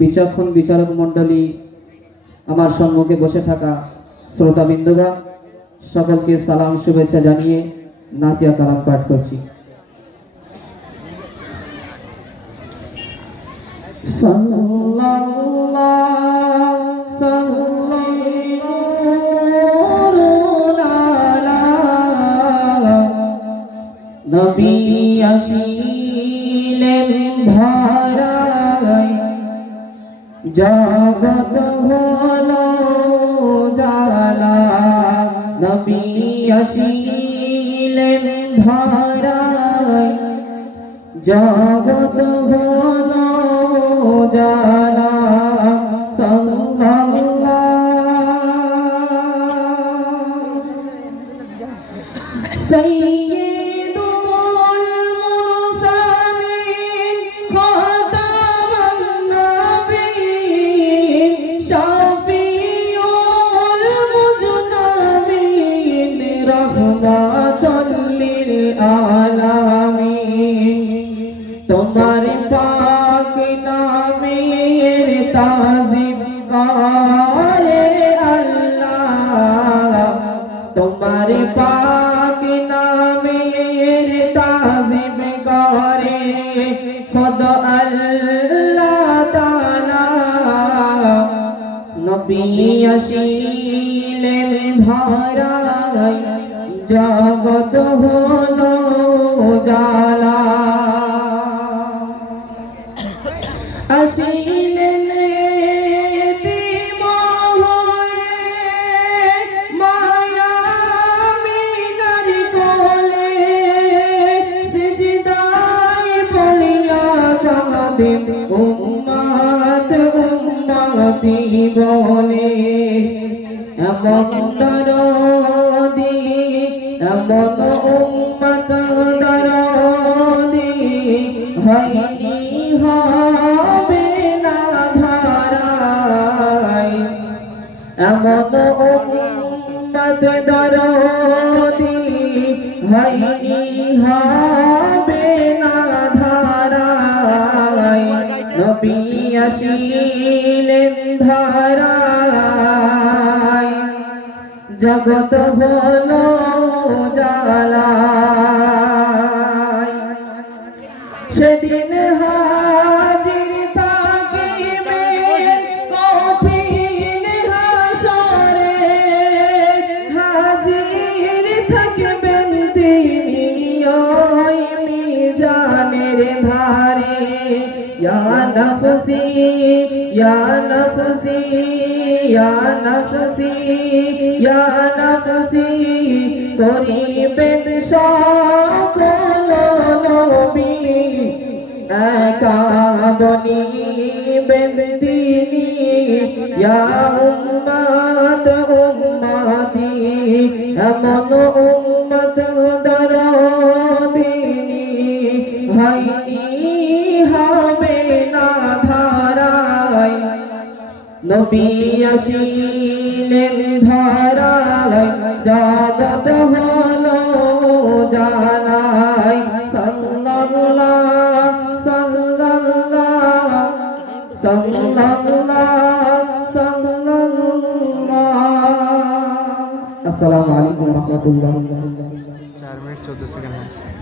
বিচক্ষণ বিচারক মণ্ডলী, আমার সম্মুখে বসে থাকা শ্রোতাবৃন্দগণ, সকলকে সালাম, শুভেচ্ছা জানিয়ে নাতিয়া কালাম পাঠ করছি। সাল্লাল্লাহু আসিলেন ধরায় জগত হলো জালা নবী আসিলেন ধরায় জগত হলো তোমার পাক নামের তাজিম করে আল্লাহ। তোমার পাক নামের তাজিম করে খোদ আল্লাহ তাআলা। নবী আসিলেন ধরায় জগত হলো জালা আসিলেন উম্মাত উম্মাতি বলে। এমন দরদি এমন হয়নি হবে না ধারায় নবী আসিলেন ধারায়। জগত হলো নফসি ইয়া নফসি ইয়া নফসি ইয়া নফসি করিবেন সকল নবী একা বলিবেন তিনি ইয়া নবী আসিলেন ধারায়, জগত হলো জানাই, সাল্লাল্লাহ সাল্লাল্লাহ সাল্লাল্লাহ সাল্লাল্লাহ। আসসালামু আলাইকুম রহমতুল্লাহ। চার মিনিট চোদ্দ সেকেন্ড হয়েছে।